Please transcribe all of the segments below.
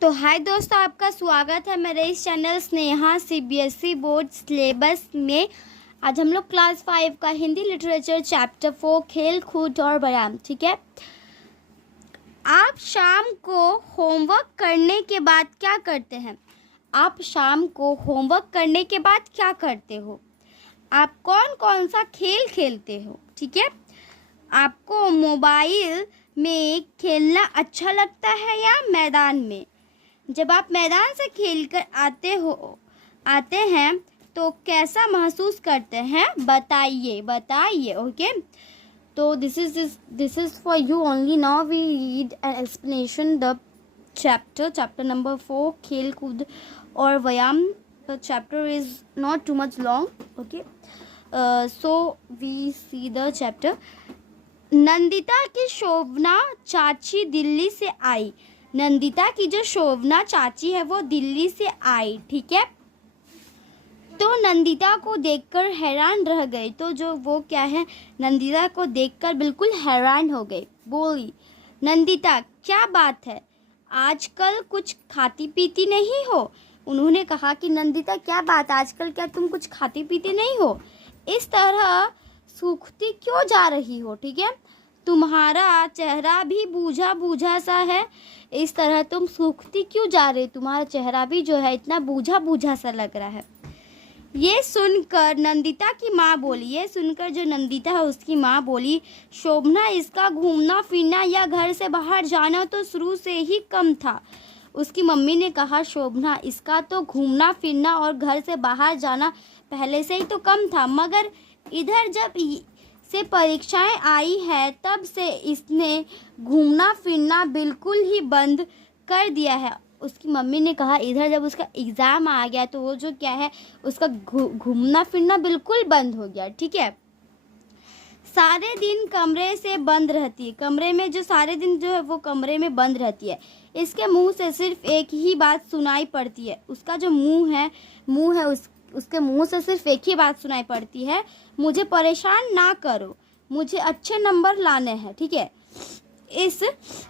तो हाय दोस्तों, आपका स्वागत है मेरे इस channel Sneha CBSE board syllabus में। आज हम लोग क्लास 5 का हिंदी लिटरेचर चैप्टर 4 खेल कूद और व्यायाम, ठीक है। आप शाम को होमवर्क करने के बाद क्या करते हैं? आप शाम को होमवर्क करने के बाद क्या करते हो? आप कौन कौन सा खेल खेलते हो? ठीक है। आपको मोबाइल में खेलना अच्छा लगता है या मैदान में? जब आप मैदान से खेलकर आते हैं तो कैसा महसूस करते हैं? बताइए। ओके, तो this is for you only. Now we read an explanation the chapter number 4 खेल कूद और व्यायाम। The chapter is not too much long. Okay, so we see the chapter. Nandita की शोभना चाची दिल्ली से आई। नंदिता की जो शोभना चाची है वो दिल्ली से आई, ठीक है। तो नंदिता को देखकर हैरान रह गई। तो जो वो क्या है, नंदिता को देखकर बिल्कुल हैरान हो गई। बोली, नंदिता क्या बात है, आजकल कुछ खाती पीती नहीं हो? उन्होंने कहा कि नंदिता क्या बात, आजकल क्या तुम कुछ खाती पीती नहीं हो? इस तरह सूखती क्यों जा रही हो? ठीक है, तुम्हारा चेहरा भी बूझा बूझा सा है। इस तरह तुम सूखती क्यों जा रही? तुम्हारा चेहरा भी जो है इतना बूझा बूझा सा लग रहा है। ये सुनकर नंदिता की माँ बोली, ये सुनकर जो नंदिता है उसकी माँ बोली, शोभना, इसका घूमना फिरना या घर से बाहर जाना तो शुरू से ही कम था। उसकी मम्मी ने कहा, शोभना, इसका तो घूमना फिरना और घर से बाहर जाना पहले से ही तो कम था, मगर इधर जब से परीक्षाएं आई है तब से इसने घूमना फिरना बिल्कुल ही बंद कर दिया है। उसकी मम्मी ने कहा, इधर जब उसका एग्ज़ाम आ गया तो वो जो क्या है, उसका घूमना फिरना बिल्कुल बंद हो गया, ठीक है। सारे दिन कमरे से बंद रहती है, कमरे में जो सारे दिन जो है वो कमरे में बंद रहती है। इसके मुंह से सिर्फ एक ही बात सुनाई पड़ती है। उसका जो मुंह है उसके मुंह से सिर्फ एक ही बात सुनाई पड़ती है, मुझे परेशान ना करो, मुझे अच्छे नंबर लाने हैं, ठीक है। इस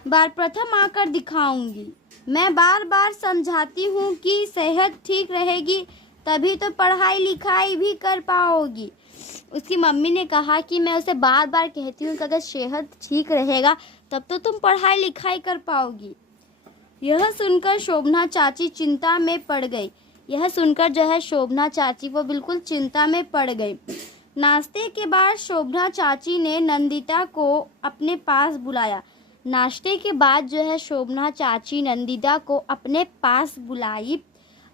बार प्रथम आकर दिखाऊंगी। मैं बार बार समझाती हूँ कि सेहत ठीक रहेगी तभी तो पढ़ाई लिखाई भी कर पाओगी। उसकी मम्मी ने कहा कि मैं उसे बार बार कहती हूँ कि अगर सेहत ठीक रहेगा तब तो तुम पढ़ाई लिखाई कर पाओगी। यह सुनकर शोभना चाची चिंता में पड़ गई। यह सुनकर जो है शोभना चाची वो बिल्कुल चिंता में पड़ गई। नाश्ते के बाद शोभना चाची ने नंदिता को अपने पास बुलाया। नाश्ते के बाद जो है शोभना चाची नंदिता को अपने पास बुलाई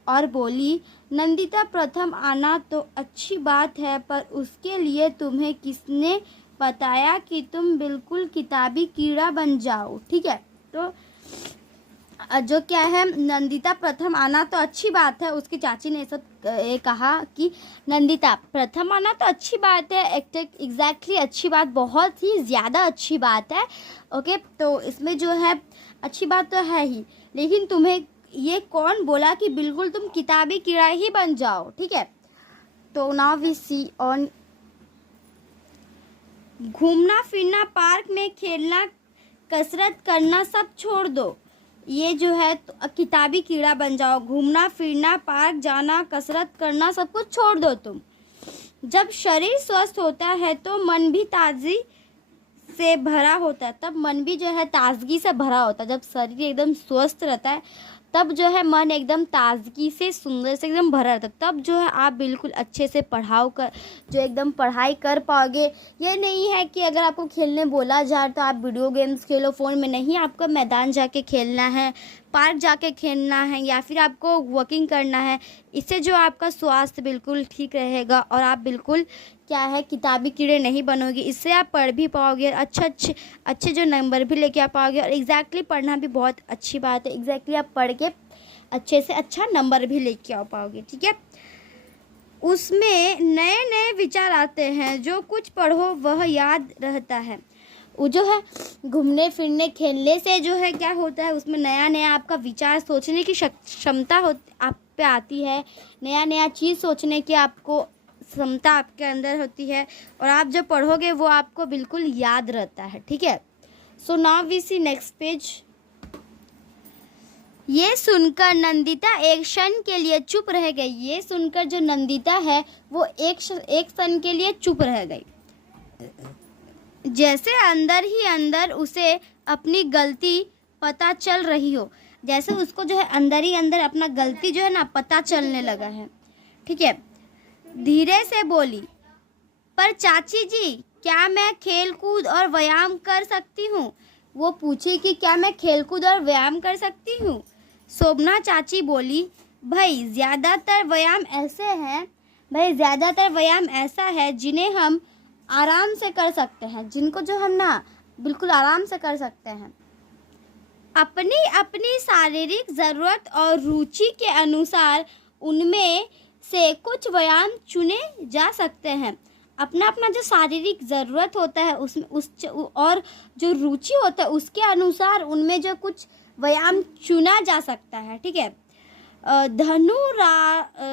और बोली, नंदिता, प्रथम आना तो अच्छी बात है, पर उसके लिए तुम्हें किसने बताया कि तुम बिल्कुल किताबी कीड़ा बन जाओ? ठीक है, तो जो क्या है, नंदिता प्रथम आना तो अच्छी बात है। उसकी चाची ने सब कहा कि नंदिता प्रथम आना तो अच्छी बात है, एग्जैक्टली अच्छी बात, बहुत ही ज़्यादा अच्छी बात है। ओके, तो इसमें जो है अच्छी बात तो है ही, लेकिन तुम्हें ये कौन बोला कि बिल्कुल तुम किताबी कीड़ा ही बन जाओ? ठीक है, तो नाउ वी सी ऑन। घूमना फिरना, पार्क में खेलना, कसरत करना सब छोड़ दो। ये जो है तो किताबी कीड़ा बन जाओ। घूमना फिरना, पार्क जाना, कसरत करना सब कुछ छोड़ दो तुम। जब शरीर स्वस्थ होता है तो मन भी ताजगी से भरा होता है। तब मन भी जो है ताजगी से भरा होता है। जब शरीर एकदम स्वस्थ रहता है तब जो है मन एकदम ताजगी से, सुंदर से एकदम भरा रहता है। तब जो है आप बिल्कुल अच्छे से एकदम पढ़ाई कर पाओगे। ये नहीं है कि अगर आपको खेलने बोला जाए तो आप वीडियो गेम्स खेलो फ़ोन में, नहीं, आपको मैदान जाके खेलना है, पार्क जाके खेलना है, या फिर आपको वॉकिंग करना है। इससे जो आपका स्वास्थ्य बिल्कुल ठीक रहेगा और आप बिल्कुल क्या है, किताबी कीड़े नहीं बनोगे। इससे आप पढ़ भी पाओगे, अच्छे जो नंबर भी लेके आ पाओगे। और एग्जैक्टली पढ़ना भी बहुत अच्छी बात है, एग्जैक्टली आप पढ़ के अच्छे से अच्छा नंबर भी लेके आ पाओगे, ठीक है। उसमें नए नए विचार आते हैं, जो कुछ पढ़ो वह याद रहता है। वो जो है घूमने फिरने खेलने से जो है क्या होता है, उसमें नया नया आपका विचार, सोचने की क्षमता आप पे आती है। नया नया चीज़ सोचने की आपको क्षमता आपके अंदर होती है, और आप जब पढ़ोगे वो आपको बिल्कुल याद रहता है, ठीक है। So now we see next page. ये सुनकर नंदिता एक क्षण के लिए चुप रह गई। ये सुनकर जो नंदिता है वो एक क्षण के लिए चुप रह गई, जैसे अंदर ही अंदर उसे अपनी गलती पता चल रही हो। जैसे उसको जो है अंदर ही अंदर अपना गलती जो है ना पता चलने लगा है। ठीक है, धीरे से बोली, पर चाची जी क्या मैं खेल कूद और व्यायाम कर सकती हूँ? वो पूछी कि क्या मैं खेल कूद और व्यायाम कर सकती हूँ? शोभना चाची बोली, भाई ज़्यादातर व्यायाम ऐसा है जिन्हें हम आराम से कर सकते हैं, जिनको जो हम ना बिल्कुल आराम से कर सकते हैं। अपनी अपनी शारीरिक ज़रूरत और रुचि के अनुसार उनमें से कुछ व्यायाम चुने जा सकते हैं। अपना अपना जो शारीरिक ज़रूरत होता है और जो रुचि होता है उसके अनुसार उनमें जो कुछ व्यायाम चुना जा सकता है। ठीक है, धनुरासन,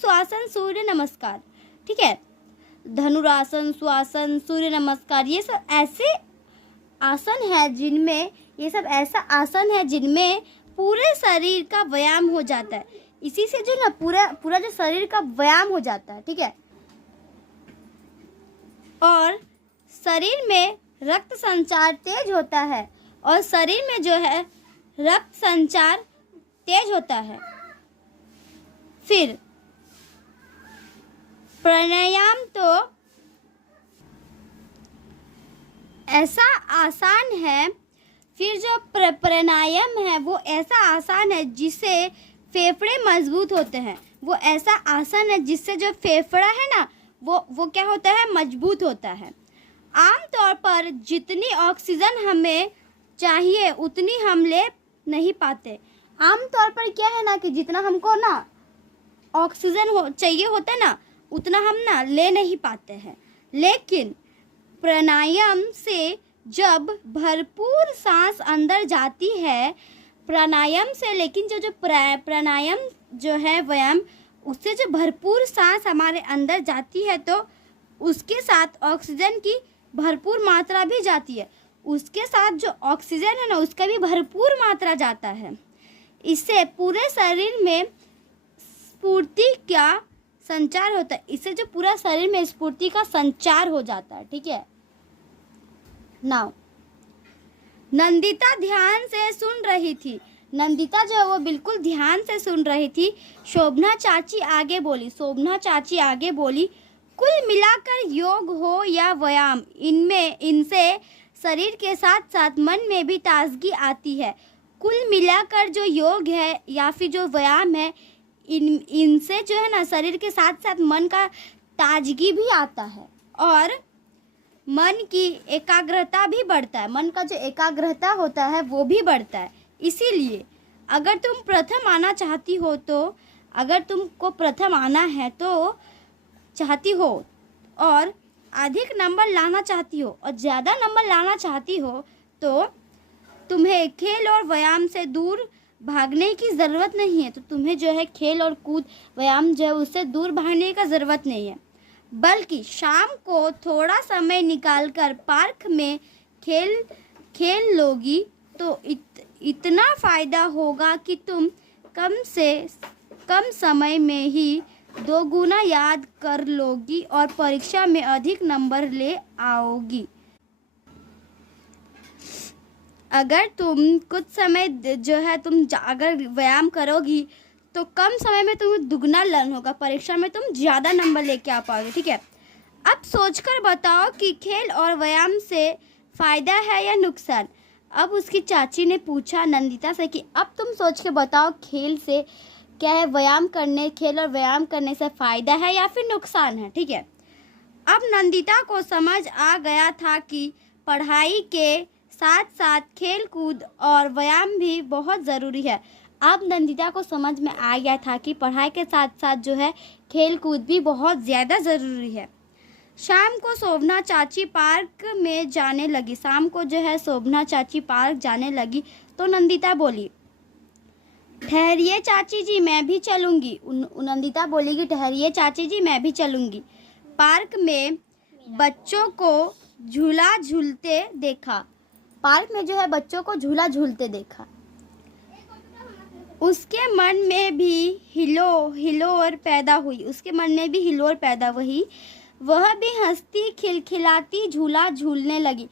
श्वासन, सूर्य नमस्कार। ठीक है, धनुरासन, श्वासन, सूर्य नमस्कार, ये सब ऐसे आसन है जिनमें पूरे शरीर का व्यायाम हो जाता है। इसी से जो ना पूरा जो शरीर का व्यायाम हो जाता है। ठीक है, और शरीर में रक्त संचार तेज होता है फिर प्राणायाम तो ऐसा आसान है प्राणायाम है वो ऐसा आसान है जिससे फेफड़े मजबूत होते हैं। वो ऐसा आसन है जिससे जो फेफड़ा है ना वो क्या होता है, मजबूत होता है। आमतौर पर जितनी ऑक्सीजन हमें चाहिए उतनी हम ले नहीं पाते। आमतौर पर क्या है ना कि जितना हमको ना ऑक्सीजन चाहिए होता है ना उतना हम ना ले नहीं पाते हैं। लेकिन प्राणायाम से जब भरपूर सांस अंदर जाती है, प्राणायाम जो है व्यायाम, उससे जो भरपूर सांस हमारे अंदर जाती है तो उसके साथ ऑक्सीजन की भरपूर मात्रा भी जाती है। उसके साथ जो ऑक्सीजन है ना उसका भी भरपूर मात्रा जाता है। इससे पूरे शरीर में स्फूर्ति का संचार होता है। इससे जो पूरा शरीर में स्फूर्ति का संचार हो जाता है। ठीक है, नाउ नंदिता ध्यान से सुन रही थी। नंदिता जो है वो बिल्कुल ध्यान से सुन रही थी। शोभना चाची आगे बोली, कुल मिलाकर योग हो या व्यायाम, इनसे शरीर के साथ साथ मन में भी ताजगी आती है। कुल मिलाकर जो योग है या फिर जो व्यायाम है इनसे जो है ना शरीर के साथ साथ मन का ताजगी भी आता है और मन की एकाग्रता भी बढ़ता है। मन का जो एकाग्रता होता है वो भी बढ़ता है। इसीलिए अगर तुम प्रथम आना चाहती हो अगर तुमको प्रथम आना है तो चाहती हो और अधिक नंबर लाना चाहती हो और ज़्यादा नंबर लाना चाहती हो तो तुम्हें खेल और व्यायाम से दूर भागने की ज़रूरत नहीं है। तो तुम्हें जो है खेल और कूद व्यायाम जो है उससे दूर भागने का ज़रूरत नहीं है, बल्कि शाम को थोड़ा समय निकालकर पार्क में खेल लोगी तो इतना फ़ायदा होगा कि तुम कम से कम समय में ही 2 गुना याद कर लोगी और परीक्षा में अधिक नंबर ले आओगी। अगर तुम कुछ समय जो है अगर व्यायाम करोगी तो कम समय में तुम्हें दुगना लर्न होगा, परीक्षा में तुम ज़्यादा नंबर लेके आ पाओगे। ठीक है, अब सोचकर बताओ कि खेल और व्यायाम से फ़ायदा है या नुकसान। अब उसकी चाची ने पूछा नंदिता से कि अब तुम सोच के बताओ खेल से क्या है, खेल और व्यायाम करने से फ़ायदा है या फिर नुकसान है। ठीक है, अब नंदिता को समझ आ गया था कि पढ़ाई के साथ साथ खेल कूद और व्यायाम भी बहुत ज़रूरी है। अब नंदिता को समझ में आ गया था कि पढ़ाई के साथ साथ जो है खेल कूद भी बहुत ज़्यादा ज़रूरी है। शाम को शोभना चाची पार्क में जाने लगी तो नंदिता बोली, ठहरिए चाची जी मैं भी चलूँगी। नंदिता बोली कि ठहरिए चाची जी मैं भी चलूँगी। पार्क में बच्चों को झूला झूलते देखा पार्क में जो है बच्चों को झूला झूलते देखा। उसके मन में भी हिलोर पैदा हुई। वह भी हंसती खिलखिलाती झूला झूलने लगी।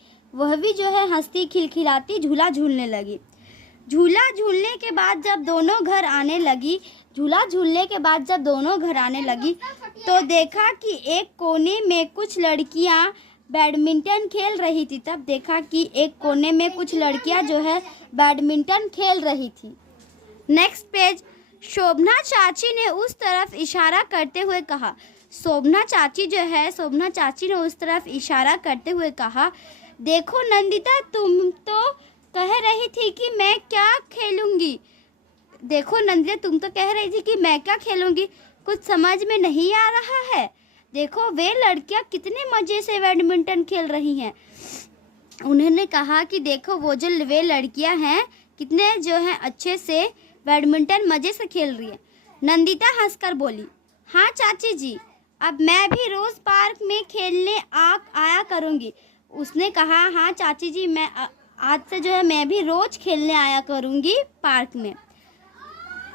झूला झूलने के बाद जब दोनों घर आने लगी तो देखा कि एक कोने में कुछ लड़कियां बैडमिंटन खेल रही थी। Next page. शोभना चाची ने उस तरफ इशारा करते हुए कहा। शोभना चाची ने उस तरफ इशारा करते हुए कहा, देखो नंदिता, तुम तो कह रही थी कि मैं क्या खेलूंगी। कुछ समझ में नहीं आ रहा है। देखो वे लड़कियां कितने मजे से बैडमिंटन खेल रही हैं। उन्होंने कहा कि देखो वे लड़कियां हैं कितने जो हैं अच्छे से बैडमिंटन मजे से खेल रही है। नंदिता हंसकर बोली, हाँ चाची जी, अब मैं भी रोज पार्क में खेलने आया करूँगी। उसने कहा, हाँ चाची जी, मैं आज से जो है मैं भी रोज खेलने आया करूँगी पार्क में।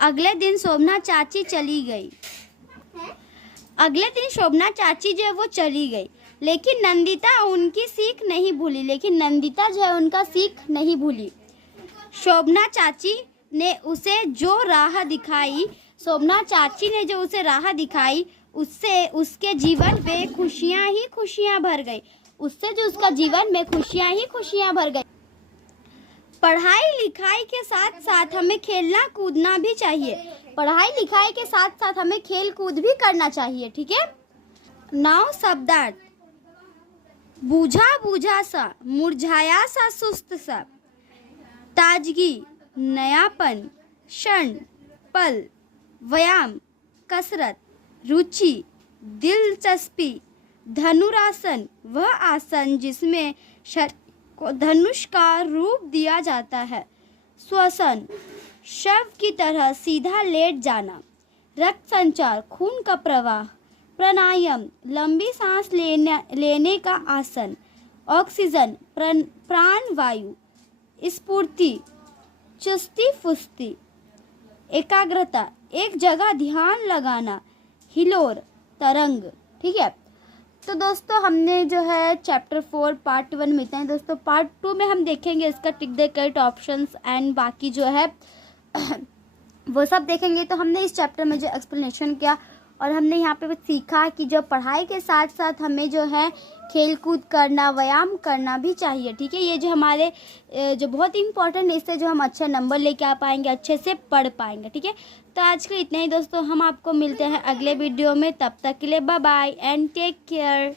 अगले दिन शोभना चाची चली गई, लेकिन नंदिता उनकी सीख नहीं भूली। शोभना चाची ने उसे जो राह दिखाई उससे उसके जीवन में खुशियां ही खुशियां भर गई। पढ़ाई लिखाई के साथ साथ हमें खेलना कूदना भी चाहिए। हमें खेल कूद भी करना चाहिए, ठीक है। नाउ शब्दार्थ। बूझा सा, मुरझाया सा, सुस्त सा। ताजगी, नयापन, क्षण, पल। व्यायाम, कसरत। रुचि, दिलचस्पी। धनुरासन, वह आसन जिसमें शरीर को धनुष का रूप दिया जाता है। श्वसन, शव की तरह सीधा लेट जाना। रक्त संचार, खून का प्रवाह। प्राणायाम, लंबी सांस लेने का आसन। ऑक्सीजन, प्राण वायु। स्फूर्ति, चुस्ती फुस्ती। एकाग्रता, एक जगह ध्यान लगाना। हिलोर, तरंग, ठीक है। तो दोस्तों हमने जो है चैप्टर 4 पार्ट 1 में इतना है। दोस्तों पार्ट 2 में हम देखेंगे इसका tick the correct options and बाकी जो है वो सब देखेंगे। तो हमने इस चैप्टर में जो एक्सप्लेनेशन किया और हमने यहाँ पे सीखा कि जो पढ़ाई के साथ साथ हमें जो है खेल कूद करना, व्यायाम करना भी चाहिए, ठीक है। ये जो हमारे जो बहुत इंपॉर्टेंट है, इससे जो हम अच्छे नंबर लेके आ पाएंगे, अच्छे से पढ़ पाएंगे, ठीक है। तो आज के इतना ही दोस्तों, हम आपको मिलते हैं अगले वीडियो में। तब तक के लिए bye bye and take care.